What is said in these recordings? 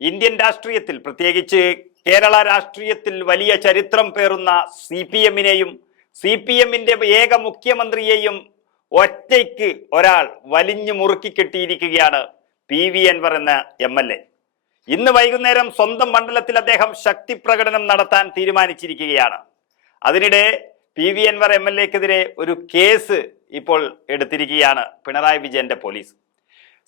Indian രാഷ്ട്രീയത്തിൽ പ്രത്യേകിച്ച് കേരള രാഷ്ട്രീയത്തിൽ വലിയ ചരിത്രം പേറുന്ന സി പി എമ്മിനെയും സി പി എമ്മിന്റെ ഏക മുഖ്യമന്ത്രിയെയും ഒറ്റയ്ക്ക് ഒരാൾ വലിഞ്ഞു മുറുക്കി കെട്ടിയിരിക്കുകയാണ് പി വി അൻവർ എന്ന എം എൽ എ. ഇന്ന് വൈകുന്നേരം സ്വന്തം മണ്ഡലത്തിൽ അദ്ദേഹം ശക്തി പ്രകടനം നടത്താൻ തീരുമാനിച്ചിരിക്കുകയാണ്. അതിനിടെ P V Anvar M L എക്കെതിരെ ഒരു കേസ് ഇപ്പോൾ എടുത്തിരിക്കുകയാണ് പിണറായി വിജയന്റെ പോലീസ്.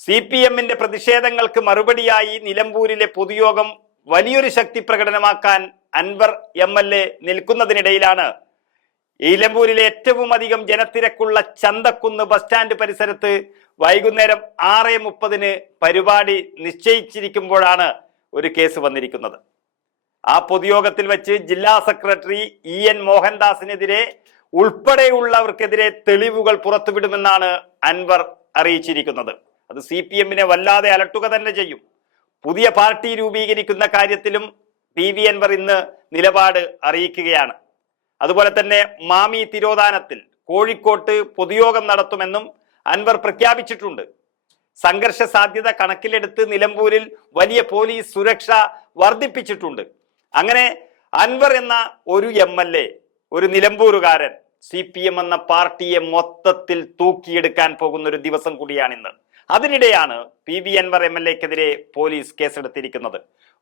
സി പി എമ്മിന്റെ പ്രതിഷേധങ്ങൾക്ക് മറുപടിയായി നിലമ്പൂരിലെ പൊതുയോഗം വലിയൊരു ശക്തി പ്രകടനമാക്കാൻ അൻവർ എം എൽ എ നിൽക്കുന്നതിനിടയിലാണ്. നിലമ്പൂരിലെ ഏറ്റവും അധികം ജനത്തിരക്കുള്ള ചന്തക്കുന്ന് ബസ് സ്റ്റാൻഡ് പരിസരത്ത് വൈകുന്നേരം ആറ് മുപ്പതിന് പരിപാടി നിശ്ചയിച്ചിരിക്കുമ്പോഴാണ് ഒരു കേസ് വന്നിരിക്കുന്നത്. ആ പൊതുയോഗത്തിൽ വെച്ച് ജില്ലാ സെക്രട്ടറി ഇ എൻ മോഹൻദാസിനെതിരെ ഉൾപ്പെടെയുള്ളവർക്കെതിരെ തെളിവുകൾ പുറത്തുവിടുമെന്നാണ് അൻവർ അറിയിച്ചിരിക്കുന്നത്. അത് സി പി എമ്മിനെ വല്ലാതെ അലട്ടുക തന്നെ ചെയ്യും. പുതിയ പാർട്ടി രൂപീകരിക്കുന്ന കാര്യത്തിലും പി വി അൻവർ ഇന്ന് നിലപാട് അറിയിക്കുകയാണ്. അതുപോലെ തന്നെ മാമി തിരോധാനത്തിൽ കോഴിക്കോട്ട് പൊതുയോഗം നടത്തുമെന്നും അൻവർ പ്രഖ്യാപിച്ചിട്ടുണ്ട്. സംഘർഷ സാധ്യത കണക്കിലെടുത്ത് നിലമ്പൂരിൽ വലിയ പോലീസ് സുരക്ഷ വർദ്ധിപ്പിച്ചിട്ടുണ്ട്. അങ്ങനെ അൻവർ എന്ന ഒരു എം എൽ എ ഒരു നിലമ്പൂരുകാരൻ സി പി എം എന്ന പാർട്ടിയെ മൊത്തത്തിൽ തൂക്കിയെടുക്കാൻ പോകുന്ന ഒരു ദിവസം കൂടിയാണിന്ന്. അതിനിടെയാണ് P V Anvar M L എക്കെതിരെ police കേസെടുത്തിരിക്കുന്നത്.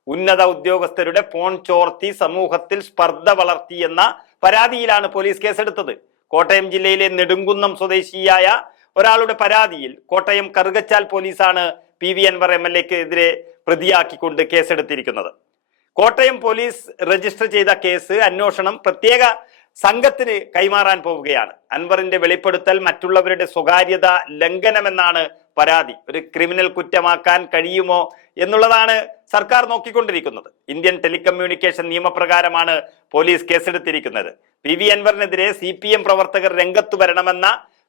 ഉന്നത ഉദ്യോഗസ്ഥരുടെ ഫോൺ ചോർത്തി സമൂഹത്തിൽ സ്പർദ്ധ വളർത്തി എന്ന പരാതിയിലാണ് പോലീസ് കേസെടുത്തത്. കോട്ടയം ജില്ലയിലെ നെടുങ്കുന്നം സ്വദേശിയായ ഒരാളുടെ പരാതിയിൽ കോട്ടയം കറുകച്ചാൽ പോലീസാണ് P V Anvar M L എക്കെതിരെ പ്രതിയാക്കിക്കൊണ്ട് കേസെടുത്തിരിക്കുന്നത്. കോട്ടയം പോലീസ് രജിസ്റ്റർ ചെയ്ത കേസ് അന്വേഷണം പ്രത്യേക സംഘത്തിന് കൈമാറാൻ പോവുകയാണ്. അൻവറിന്റെ വെളിപ്പെടുത്തൽ മറ്റുള്ളവരുടെ സ്വകാര്യത ലംഘനമെന്നാണ് പരാതി ഒരു ക്രിമിനൽ കുറ്റമാക്കാൻ കഴിയുമോ എന്നുള്ളതാണ് സർക്കാർ നോക്കിക്കൊണ്ടിരിക്കുന്നത്. ഇന്ത്യൻ ടെലികമ്മ്യൂണിക്കേഷൻ നിയമപ്രകാരമാണ് പോലീസ് കേസെടുത്തിരിക്കുന്നത്. പി വി അൻവറിനെതിരെ സി പി എം പ്രവർത്തകർ രംഗത്തു വരണമെന്ന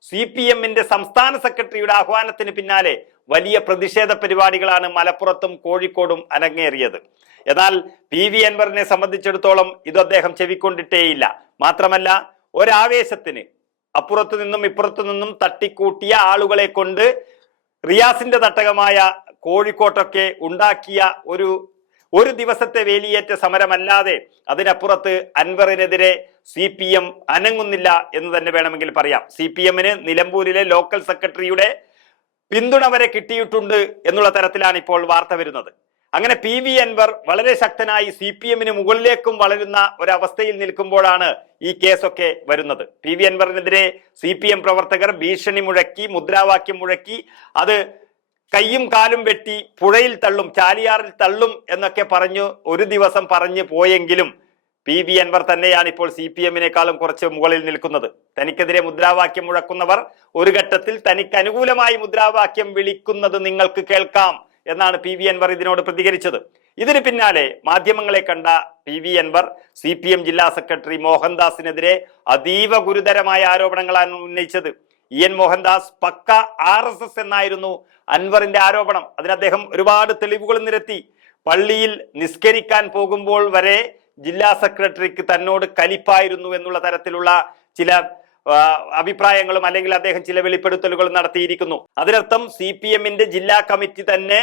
സി പി എമ്മിന്റെ സംസ്ഥാന സെക്രട്ടറിയുടെ ആഹ്വാനത്തിന് പിന്നാലെ വലിയ പ്രതിഷേധ പരിപാടികളാണ് മലപ്പുറത്തും കോഴിക്കോടും അരങ്ങേറിയത്. എന്നാൽ പി വി അൻവറിനെ സംബന്ധിച്ചിടത്തോളം ഇത് അദ്ദേഹം ചെവിക്കൊണ്ടിട്ടേയില്ല. മാത്രമല്ല ഒരാവേശത്തിന് അപ്പുറത്തു നിന്നും ഇപ്പുറത്തു നിന്നും തട്ടിക്കൂട്ടിയ ആളുകളെ കൊണ്ട് റിയാസിന്റെ തട്ടകമായ കോഴിക്കോട്ടൊക്കെ ഉണ്ടാക്കിയ ഒരു ഒരു ദിവസത്തെ വേലിയേറ്റ സമരമല്ലാതെ അതിനപ്പുറത്ത് അൻവറിനെതിരെ സി പി എം അനങ്ങുന്നില്ല എന്ന് തന്നെ വേണമെങ്കിൽ പറയാം. സി പി എമ്മിന് നിലമ്പൂരിലെ ലോക്കൽ സെക്രട്ടറിയുടെ പിന്തുണ വരെ കിട്ടിയിട്ടുണ്ട് എന്നുള്ള തരത്തിലാണ് ഇപ്പോൾ വാർത്ത വരുന്നത്. അങ്ങനെ പി വി അൻവർ വളരെ ശക്തനായി സി പി എമ്മിന് മുകളിലേക്കും വളരുന്ന ഒരവസ്ഥയിൽ നിൽക്കുമ്പോഴാണ് ഈ കേസൊക്കെ വരുന്നത്. പി വി അൻവറിനെതിരെ സി പി എം പ്രവർത്തകർ ഭീഷണി മുഴക്കി മുദ്രാവാക്യം മുഴക്കി അത് കയ്യും കാലും വെട്ടി പുഴയിൽ തള്ളും ചാലിയാറിൽ തള്ളും എന്നൊക്കെ പറഞ്ഞു ഒരു ദിവസം പറഞ്ഞു പോയെങ്കിലും പി വി അൻവർ തന്നെയാണ് ഇപ്പോൾ സി പി എമ്മിനേക്കാളും കുറച്ച് മുകളിൽ നിൽക്കുന്നത്. തനിക്കെതിരെ മുദ്രാവാക്യം മുഴക്കുന്നവർ ഒരു ഘട്ടത്തിൽ തനിക്ക് അനുകൂലമായി മുദ്രാവാക്യം വിളിക്കുന്നത് നിങ്ങൾക്ക് കേൾക്കാം. എന്നാണ് പി വി അൻവർ ഇതിനോട് പ്രതികരിച്ചത്. ഇതിന് പിന്നാലെ മാധ്യമങ്ങളെ കണ്ട P V Anvar C P M ജില്ലാ സെക്രട്ടറി മോഹൻദാസിനെതിരെ അതീവ ഗുരുതരമായ ആരോപണങ്ങളാണ് ഉന്നയിച്ചത്. ഇ എൻ മോഹൻദാസ് പക്ക ആർ എസ് എസ് എന്നായിരുന്നു അൻവറിന്റെ ആരോപണം. അതിന് അദ്ദേഹം ഒരുപാട് തെളിവുകൾ നിരത്തി. പള്ളിയിൽ നിസ്കരിക്കാൻ പോകുമ്പോൾ വരെ ജില്ലാ സെക്രട്ടറിക്ക് തന്നോട് കലിപ്പായിരുന്നു എന്നുള്ള തരത്തിലുള്ള ചില അഭിപ്രായങ്ങളും അല്ലെങ്കിൽ അദ്ദേഹം ചില വെളിപ്പെടുത്തലുകളും നടത്തിയിരിക്കുന്നു. അതിനർത്ഥം സി പി എമ്മിന്റെ ജില്ലാ കമ്മിറ്റി തന്നെ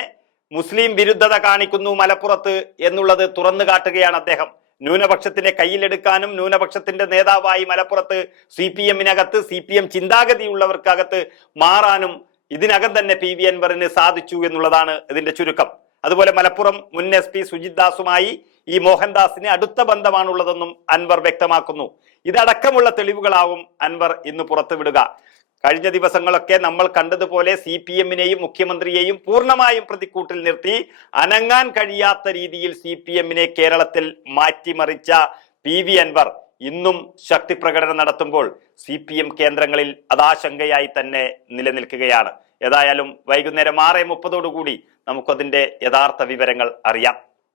മുസ്ലിം വിരുദ്ധത കാണിക്കുന്നു മലപ്പുറത്ത് എന്നുള്ളത് തുറന്നു കാട്ടുകയാണ് അദ്ദേഹം. ന്യൂനപക്ഷത്തിനെ കയ്യിലെടുക്കാനും ന്യൂനപക്ഷത്തിന്റെ നേതാവായി മലപ്പുറത്ത് സി പി എമ്മിനകത്ത് സി പി എം ചിന്താഗതിയുള്ളവർക്കകത്ത് മാറാനും ഇതിനകം തന്നെ പി വി അൻവറിന് സാധിച്ചു എന്നുള്ളതാണ് ഇതിന്റെ ചുരുക്കം. അതുപോലെ മലപ്പുറം മുൻ എസ് പി സുജിത് ദാസുമായി ഈ മോഹൻദാസിന് അടുത്ത ബന്ധമാണുള്ളതെന്നും അൻവർ വ്യക്തമാക്കുന്നു. ഇതടക്കമുള്ള തെളിവുകളാവും അൻവർ ഇന്ന് പുറത്തുവിടുക. കഴിഞ്ഞ ദിവസങ്ങളൊക്കെ നമ്മൾ കണ്ടതുപോലെ സി പി എമ്മിനെയും മുഖ്യമന്ത്രിയെയും പൂർണമായും പ്രതിക്കൂട്ടിൽ നിർത്തി അനങ്ങാൻ കഴിയാത്ത രീതിയിൽ സി പി എമ്മിനെ കേരളത്തിൽ മാറ്റിമറിച്ച പി വി അൻവർ ഇന്നും ശക്തി പ്രകടനം നടത്തുമ്പോൾ സി പി എം കേന്ദ്രങ്ങളിൽ അതാശങ്കയായി തന്നെ നിലനിൽക്കുകയാണ്. ഏതായാലും വൈകുന്നേരം ആറ് മുപ്പതോടുകൂടി നമുക്കതിന്റെ യഥാർത്ഥ വിവരങ്ങൾ അറിയാം.